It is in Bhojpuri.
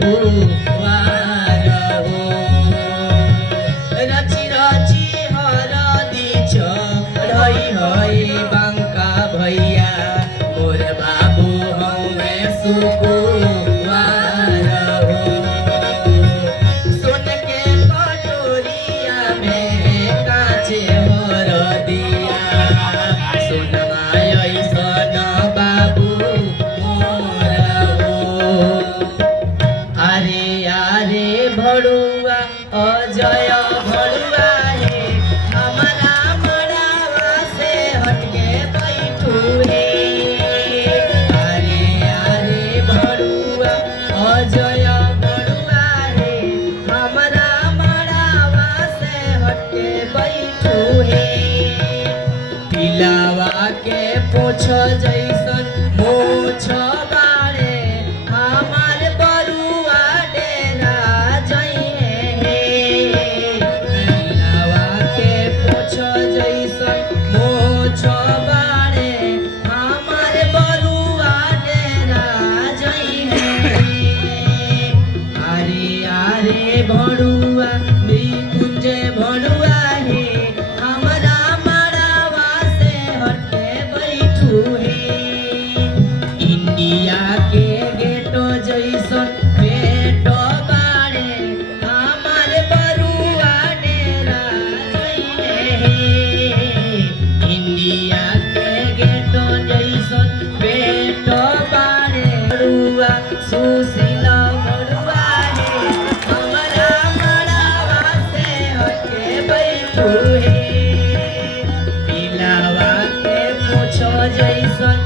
सुकुवार हो रची रची हरदी चढ़ई हई बांका भैया मोर बाबू हमें सुकुवार हो सोन के कटोरिया में काचे हरदिया सोनमा ऐसन बाबू मोर हो आरे आरे भड़ुआ अजय भड़ुआ हे हमारा मड़ावा से हटके बैठू हे आरे आरे भड़ुआ अजय भड़ुआ हे हमारा मड़ावा से हटके बैठू हे तिलावा के पोछ जैसन मोछ बाड़े हमार बरुआ डेरा जइहे हे तिलावा के पोछ जैसन मोछ बाड़े हमार बरुआ डेरा जइहे आरे आरे भड़ुआ मृत्युंजय भड़ुआ हे हमरा मड़ावा से हटके बैठू हे इंडिया के गेटो जैसन बेटो बाड़े हमार बरुआ डेरा जइहे हे इंडिया के गेटो जैसन बेटो बाड़े बरुआ सुशील बरुआ हे हमरा मड़ावा से हटके बैठू हे पिलावा के पोछ जैसन